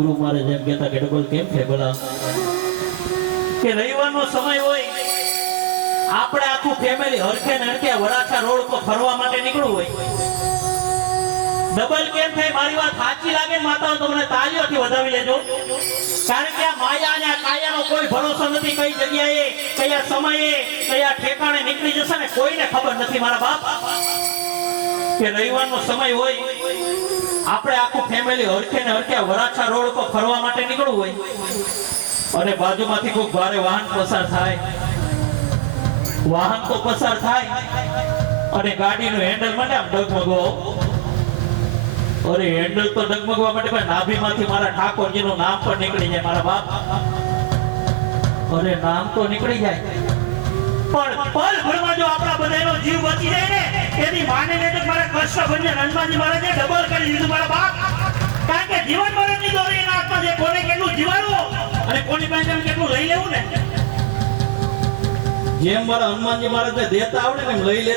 ગુરુ મારે જેમ કહેતા કે ડબલ કેમ છે ભલા? કે રવિવારનો સમય હોય, આપણે આખું ફેમિલી હરખે ને હરખે વરાછા રોડ પર ફરવા માટે નીકળવું હોય. ડબલ કેમ થાય? મારી વાત સાચી લાગે ને માતાઓ તો તાળીઓથી વધાવી લેજો. કારણ કે આ માયા અને આ કાયાનો કોઈ ભરોસો નથી કઈ જગ્યાએ, કયા સમયે, કયા ઠેકાણે નીકળી જશે ને કોઈને ખબર નથી મારા બાપ. કે રવિવારનો સમય હોય, આપણે આખું ફેમિલી હરખે ને હરખે વરાછા રોડ પર ફરવા માટે નીકળવું હોય. અને બાજુમાંથી કોઈ ભારે વાહન પસાર થાય. વાહન તો પસાર થાય અને ગાડીનું હેન્ડલ મને આમ ડગમગો અરે હેન્ડલ તો ડગમગવા માટે પણ નાભીમાંથી મારા ઠાકોરજીનું નામ પણ નીકળી જાય, મારા બાપ. અરે નામ તો નીકળી જાય. પણ પલ ભરમાં જો આપણા બધાનો જીવ બચી જાય ને, એની માને ને મારા કૃષ્ણ ભંજન હનુમાનજી મહારાજે ડબલ કરી દીધું, મારા બાપ કારણ કે જીવન મરણની દોરી એના હાથમાં છે કોને કેટલું જીવાડવું અને કોની પાસે કેટલું લઈ લેવું ને? જેમ મારા હનુમાનજી મહારાજને દેતા આવડે ને લઈ લે.